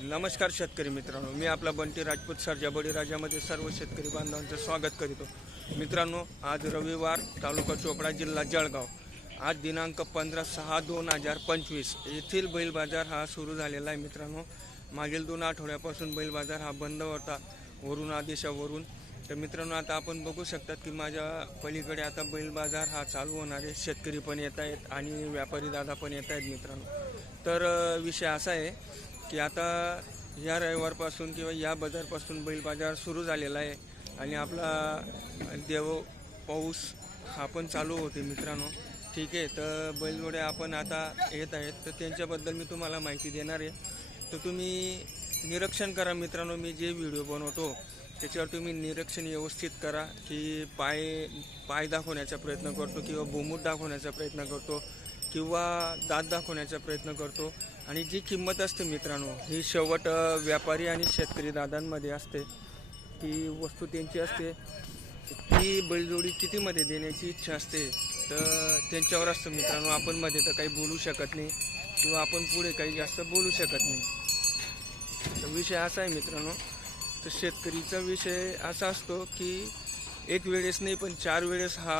नमस्कार शेतकरी मित्रांनो मी आपला बंटी राजपूत सरजा बळीराजामध्ये सर्व शेतकरी बांधवांचं स्वागत करीतो. मित्रांनो आज रविवार तालुका चोपडा जिल्हा जळगाव. आज दिनांक पंधरा सहा दोन हजार पंचवीस येथील बैल बाजार हा सुरू झालेला आहे मित्रांनो. मागील दोन आठवड्यापासून बैल बाजार हा बंद होता वरून आदेशावरून. तर मित्रांनो आता आपण बघू शकतात की माझ्या पलीकडे आता बैल बाजार हा चालू होणार आहे. शेतकरी पण येत आहेत आणि व्यापारी दादा पण येत आहेत मित्रांनो. तर विषय असा आहे की आता या रविवारपासून किंवा या बाजारपासून बैल बाजार सुरू झालेला आहे आणि आपला देव पाऊस हा पण चालू होते मित्रांनो. ठीक आहे तर बैलजोड्या आपण आता येत आहेत. तर त्यांच्याबद्दल मी तुम्हाला माहिती देणार आहे. तर तुम्ही निरीक्षण करा मित्रांनो मी जे व्हिडिओ बनवतो त्याच्यावर तुम्ही निरीक्षण व्यवस्थित करा की पाय पाय दाखवण्याचा प्रयत्न करतो किंवा बोमूट दाखवण्याचा प्रयत्न करतो. किंवा दात दाखवण्याचा प्रयत्न करतो. आणि जी किंमत असते मित्रांनो ही शेवट व्यापारी आणि शेतकरी दादांमध्ये असते. ती वस्तू त्यांची असते. ती बैलजोडी कितीमध्ये देण्याची इच्छा असते तर त्यांच्यावर असतं मित्रांनो. आपण मध्ये तर काही बोलू शकत नाही किंवा आपण पुढे काही जास्त बोलू शकत नाही. तर विषय असा आहे मित्रांनो तर शेतकरीचा विषय असा असतो की एक वेळेस नाही पण चार वेळेस हा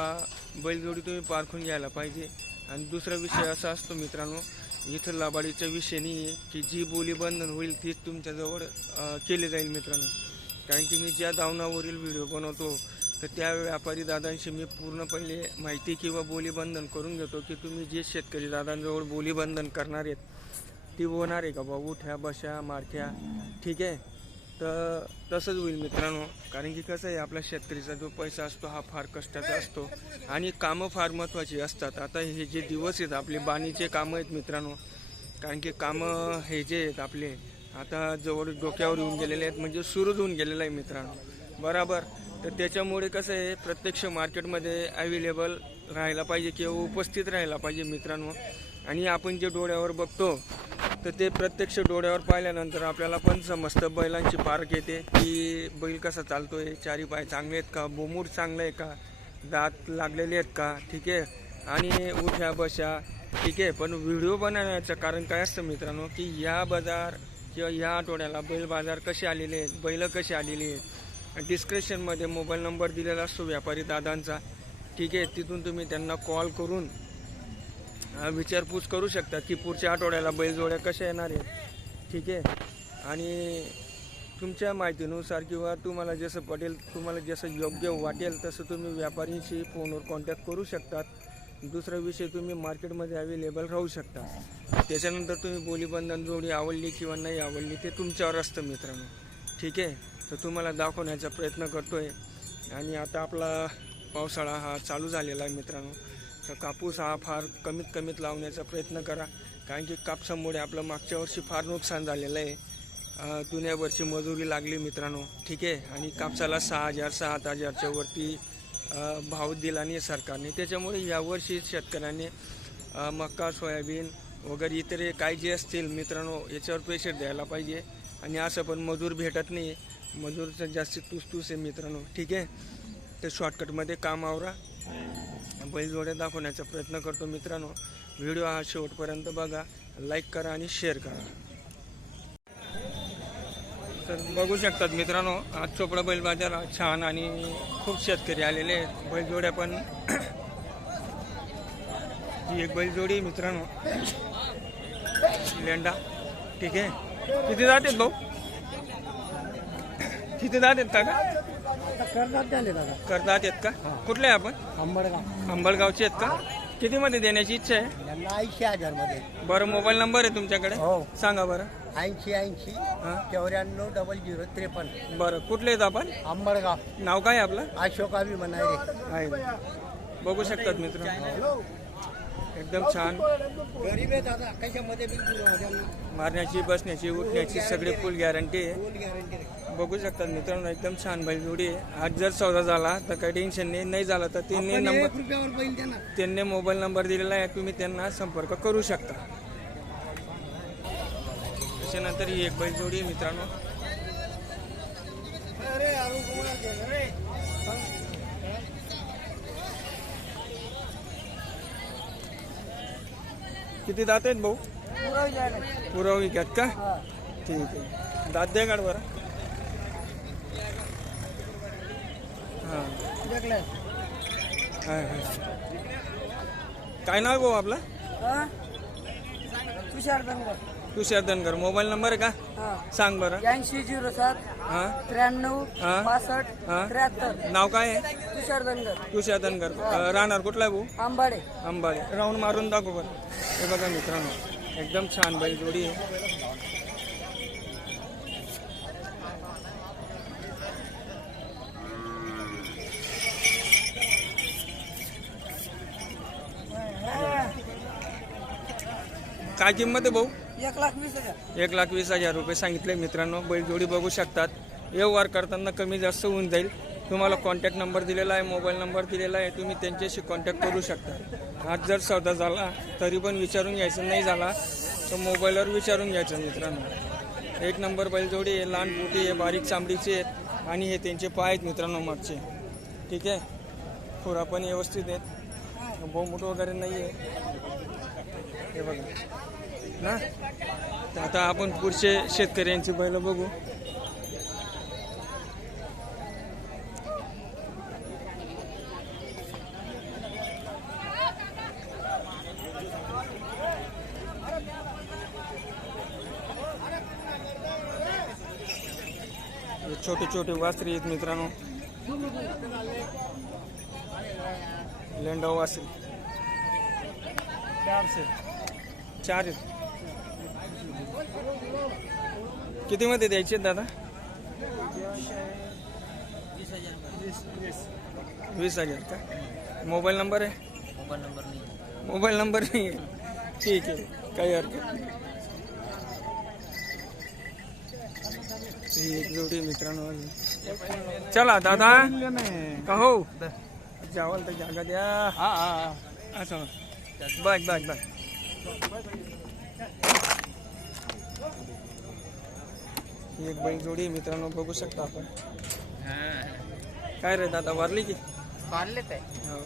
बैलजोडी तुम्ही पारखून घ्यायला पाहिजे. आणि दुसरा विषय असा असतो मित्रांनो इथं लाबाडीच्या विषयनी की जी बोली बंधन होईल तीच तुमच्याजवळ केली जाईल मित्रांनो. कारण की मी ज्या दावणावरील व्हिडिओ बनवतो तर त्या व्यापारी दादांशी मी पूर्ण पहिले माहिती किंवा बोलीबंधन करून घेतो की तुम्ही जे शेतकरी दादांजवळ बोलीबंधन करणार आहेत ती होणार आहे का बाबू उठ्या बशा मारख्या ठीक आहे? तर तसंच होईल मित्रांनो. कारण की कसं आहे आपला शेतकरीचा जो पैसा असतो हा फार कष्टाचा असतो. आणि कामं फार महत्त्वाची असतात. आता हे जे दिवस आहेत आपले बाणीचे कामं आहेत मित्रांनो. कारण की कामं हे जे आहेत आपले आता जवळ डोक्यावर येऊन गेलेले आहेत म्हणजे सुरूच होऊन गेलेलं आहे मित्रांनो. बराबर. तर त्याच्यामुळे कसं आहे प्रत्यक्ष मार्केटमध्ये अवेलेबल राहायला पाहिजे किंवा उपस्थित राहायला पाहिजे मित्रांनो. आणि आपण जे डोळ्यावर बघतो तर ते प्रत्यक्ष डोळ्यावर पाहिल्यानंतर आपल्याला पण समजतं बैलांची पारख येते की बैल कसा चालतोय चारी पाय चांगले आहेत का बोमूर चांगलं आहे का दात लागलेले आहेत का ठीक आहे? आणि उठ्या बशा ठीक आहे? पण व्हिडिओ बनवण्याचं कारण काय असतं मित्रांनो की या बाजार किंवा या आठवड्याला बैल बाजार कसे आलेले आहेत बैल कसे आलेली आहेत डिस्क्रिप्शनमध्ये मोबाईल नंबर दिलेला असतो व्यापारी दादांचा ठीक आहे? तिथून तुम्ही त्यांना कॉल करून विचारपूस करू शकता की पुढच्या आठवड्याला बैलजोड्या कशा येणार आहेत? ठीक आहे? आणि तुमच्या माहितीनुसार किंवा तुम्हाला जसं पटेल तुम्हाला जसं योग्य वाटेल तसं तुम्ही व्यापाऱ्यांशी फोनवर कॉन्टॅक्ट करू शकतात. दुसरा विषय तुम्ही मार्केटमध्ये अवेलेबल राहू शकता. त्याच्यानंतर तुम्ही बोलीबंधन जोडी आवडली किंवा नाही आवडली ते तुमच्यावर असतं मित्रांनो. ठीक आहे? तर तुम्हाला दाखवण्याचा प्रयत्न करतो आहे आणि आता आपला पावसाळा हा चालू झालेला आहे मित्रांनो. तर कापूस हा फार कमीत कमीत लावण्याचा प्रयत्न करा. कारण की कापसामुळे आपलं मागच्या वर्षी फार नुकसान झालेलं आहे. जुन्या वर्षी मजुरी लागली मित्रांनो. ठीक आहे? आणि कापसाला सहा हजार सात हजारच्या वरती भाव दिला नाही सरकारने. त्याच्यामुळे यावर्षी शेतकऱ्यांनी मका सोयाबीन वगैरे इतर काय जे असतील मित्रांनो याच्यावर प्रेशर द्यायला पाहिजे. आणि असं पण मजूर भेटत नाही. मजूरचं जास्तीत तुसतूस आहे मित्रांनो. ठीक आहे? ते शॉर्टकटमध्ये काम आवरा. बैलजोड्या दाखवण्याचा प्रयत्न करतो मित्रांनो. व्हिडिओ हा शेवटपर्यंत बघा. लाईक करा आणि शेअर करा. तर बघू शकतात मित्रांनो आज चोपडा बैल बाजार छान आणि खूप शेतकरी आलेले आहेत. बैलजोड्या पण ही एक बैलजोडी मित्रांनो. लेंडा. ठीक आहे. किती जातात भाऊ? किती जातात का का करतात झाले दादा. आहेत का? कुठले आहे आपण? आंबडगाव अंबळगावचे आहेत का? किती मध्ये देण्याची इच्छा आहे? यांना ऐंशी हजारमध्ये बरं मोबाईल नंबर आहे तुमच्याकडे? हो. सांगा बरं. ऐंशी ऐंशी हा. चौऱ्याण्णव डबल झिरो त्रेपन्न. बरं कुठले आहेत आपण? आंबडगाव नाव काय आहे आपलं? अशोका विमानारे आहे. बघू शकतात मित्र एकदम छान. गरीब आहे दादा कशामध्ये मारण्याची बसण्याची उठण्याची सगळी फुल गॅरंटी आहे. बघू शकतात मित्रांनो एकदम छान बैल जोडी आहे. आज जर सौदा झाला तर काही टेन्शन नाही. नाही झाला तर त्यांनी नंबर त्यांनी मोबाईल नंबर दिलेला आहे तुम्ही त्यांना संपर्क करू शकता. त्याच्यानंतर ही एक बैल जोडी मित्रांनो अरे अरुण कुमार दे ना रे. किती दात आहेत भाऊ. पुरवणी घ्यात का. ठीक आहे. दात दे काढ बरं हां हां हां. काय नाव भाऊ आपला? तुषार दंगर तुषार धनगर मोबाईल नंबर आहे का? हा. सांग बरं. ऐंशी झिरो सात हां. त्र्याण्णव हा. पासष्ट. त्र्याहत्तर. नाव काय आहे? तुषार दंगर तुषार धनगर राहणार कुठला भाऊ? आंबाडे. अंबाडे राऊंड मारून दाखव बरं. हे बघा मित्रांनो एकदम छान बैल जोडी आहे. काय किंमत आहे भाऊ? एक लाख वीस हजार. एक लाख वीस हजार रुपये सांगितले मित्रांनो बैलजोडी बघू शकतात. व्यवहार करताना कमी जास्त होऊन जाईल. तुम्हाला कॉन्टॅक्ट नंबर दिलेला आहे मोबाईल नंबर दिलेला आहे तुम्ही त्यांच्याशी कॉन्टॅक्ट करू शकता. आज जर सौदा झाला तरी पण विचारून घ्यायचं नाही झाला तर मोबाईलवर विचारून घ्यायचं मित्रांनो. एक नंबर बैलजोडी आहे लहान मोठी आहे बारीक चांबडीची आहेत आणि हे त्यांचे पाय आहेत मित्रांनो मागचे. ठीक आहे? खुरा पण व्यवस्थित आहेत. बोमूट वगैरे नाही आहे. हे बघा. ना? तर आता आपण पुढचे शेतकऱ्यांची बैल बघू. छोटे छोटे वासरी आहेत मित्रांनो. लेंडा वासरी चारशे चार आहेत. मध्ये द्यायचे दादा? वीस हज़ार का? मोबाईल नंबर आहे? मोबाईल नंबर नाही. मोबाईल नंबर नाही आहे. ठीक आहे. काही हरकत नाही. ही एक जोडी मित्रांनो चला दादा का हो जावाल तर जागा द्या. असं बस बस बस ही एक बैल जोडी मित्रांनो बघू शकता आपण. काय रे दादा वारली की? मारले काय हो.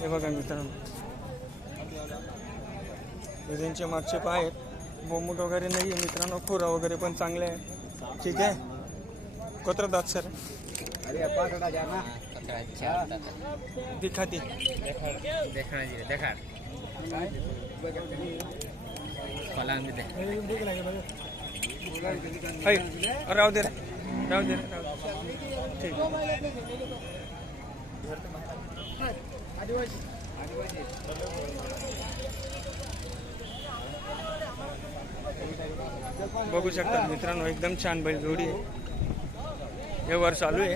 हे बघा मित्रांनो. हे त्यांचे मागचे पाय आहेत. बोंबूट वगैरे नाही आहे. मित्रांनो खुरा वगैरे पण चांगले आहे. ठीक आहे? कोत्र दात सर. दिखाती. देखा राहू दे रे. राहू दे रे आदिवासी आदिवासी बघू शकता मित्रांनो एकदम छान बैल जोडी आहे. व्यवहार चालू आहे.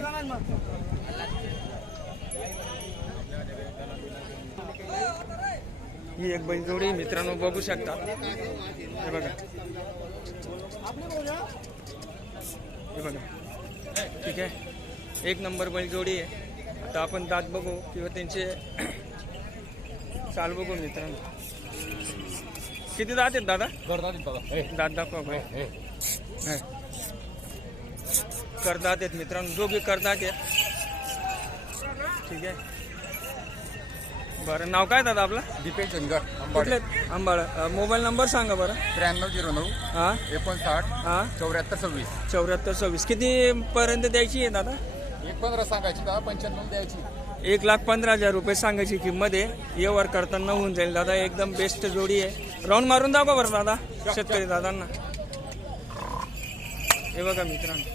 ही एक बैल जोडी मित्रांनो बघू शकता हे बघा. हे बघा. ठीक आहे. एक नंबर बैल जोडी आहे. आता आपण दात बघू किंवा त्यांचे चाल बघू मित्रांनो. किती दात आहेत दादा? दात दाखवा भाई. करदात आहेत मित्रांनो. दोघे करदात आहेत ठीक आहे. बरं. नाव काय दादा आपलं? दीपेश धनगर कुठले आंबाळ मोबाईल नंबर सांगा बरं. त्र्याण्णव झिरो नऊ हा? एकोणसाठ हा? चौऱ्याहत्तर सव्वीस. चौऱ्याहत्तर सव्वीस. किती पर्यंत द्यायची आहे दादा? एक पंधरा सांगायची दहा पंच्याण्णव द्यायची. एक लाख पंधरा हजार रुपये सांगायची किंमत आहे व्यवहार करताना होऊन जाईल दादा एकदम बेस्ट जोडी आहे राऊंड मारून दाखवा बरं दादा शेतकरी दादांना हे बघा मित्रांनो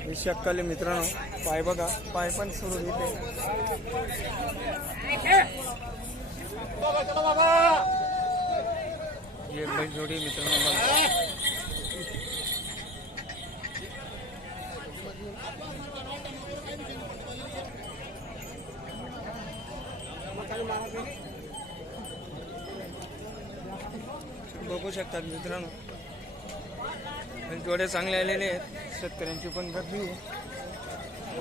हे शक्कल मित्रांनो पाय बघा पाय पण सुरू येते ही एक बैल जोडी मित्रांनो बघू. शकतात मित्रांनो. आणि जोडे चांगले आलेले आहेत. शेतकऱ्यांची पण गर्दी आहे.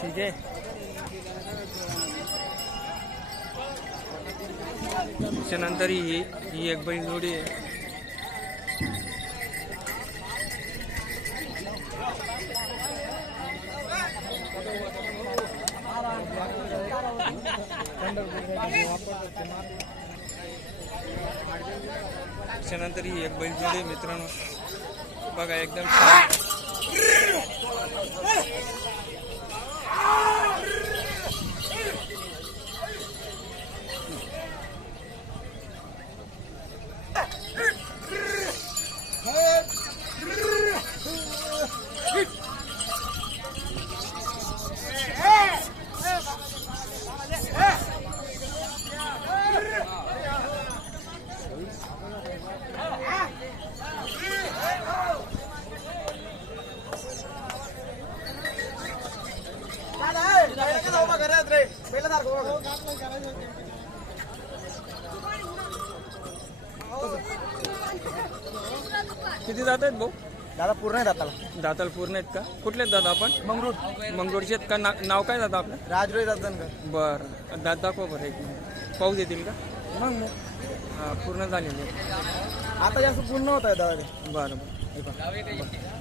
ठीक आहे. त्याच्यानंतर ही ही एक बैल जोडी आहे. त्याच्यानंतर ही एक बैल जोडी मित्रांनो. बघा एकदम किती जात आहेत भाऊ? दादा पूर्ण आहे दाताला. दाताल पूर्ण आहेत का? कुठले आहेत दादा आपण? मंगरूळ. मंगळूरचे आहेत का? ना नाव काय दादा आपलं? राजरोई दादनकर बरं. दात दाखवा बरं एक मिनिट. पाहू देतील का? मग मग. हां पूर्ण झालेले. आता जास्त पूर्ण होत आहे दादा ते. बरं बरं.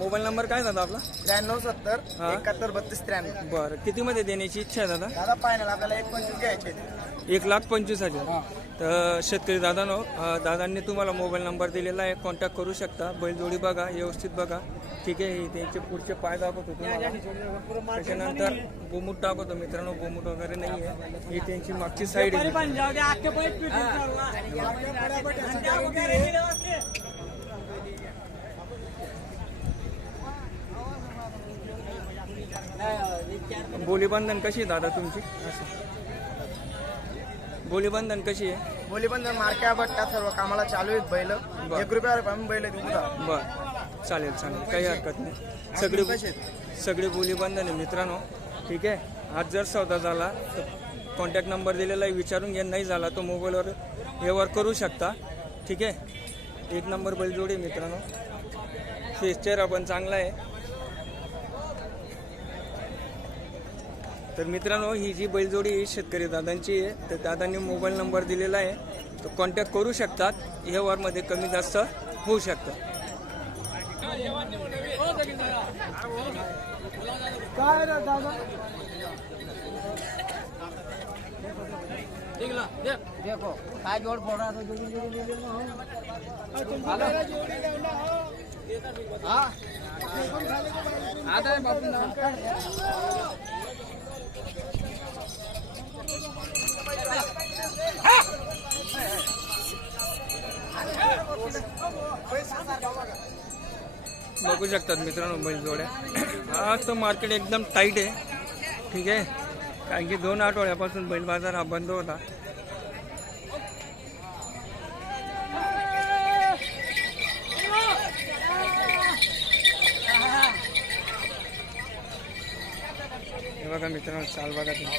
मोबाईल नंबर काय दादा आपला? त्र्याण्णव सत्तर हा. एकाहत्तर बत्तीस त्र्याण्णव. बरं. कितीमध्ये देण्याची इच्छा आहे दादा? दादा फायनल आपल्याला एक पंचवीस घ्यायचे एक लाख पंचवीस हजार. तर शेतकरी दादानो अं, दादांनी तुम्हाला मोबाईल नंबर दिलेला आहे. कॉन्टॅक्ट करू शकता. बैलजोडी बघा व्यवस्थित बघा. ठीक आहे हे त्यांचे पुढचे पाय दाखवतो तुम्हाला. त्याच्यानंतर गोमूट टाकवतो मित्रांनो. गोमूट वगैरे नाही आहे. ही त्यांची मागची साईड आहे. बोलीबंधन कशी आहे दादा तुमची? बोलीबंधन कशी आहे? बोली पण मार्क्या बट्टा सर्व कामाला चालू आहेत बैल. एक रुपयावर पण बैल बर. चालेल चालेल. काही हरकत नाही. सगळी सगळी बोली बंधन आहे मित्रांनो. ठीक आहे? आज जर सौदा झाला तर कॉन्टॅक्ट नंबर दिलेला आहे विचारून घ्या. नाही झाला तो मोबाईलवर व्यवहार करू शकता. ठीक आहे? एक नंबर बैलजोडी आहे मित्रांनो. फेस चेहरा पण चांगला आहे. तर मित्रांनो ही जी बैलजोडी आहे शेतकरी दादांची आहे तर दादांनी मोबाईल नंबर दिलेला आहे. तर कॉन्टॅक्ट करू शकतात. व्यवहारमध्ये कमी जास्त होऊ शकतं. काय देखो जोड हाँ. आता है बाबू ना बघू शकतात मित्रांनो बैलजोड्या आज तर मार्केट एकदम टाईट आहे. ठीक आहे? कारण की दोन आठवड्यापासून बैल बाजार हा बंद होता. हे बघा मित्रांनो चाल बघा तुम्ही.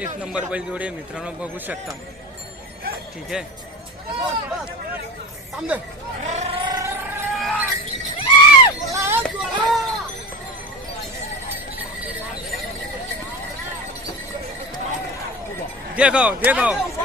एक नंबर बैल जोडे मित्रांनो बघू शकता. ठीक आहे? थांब दे देखाव देखाव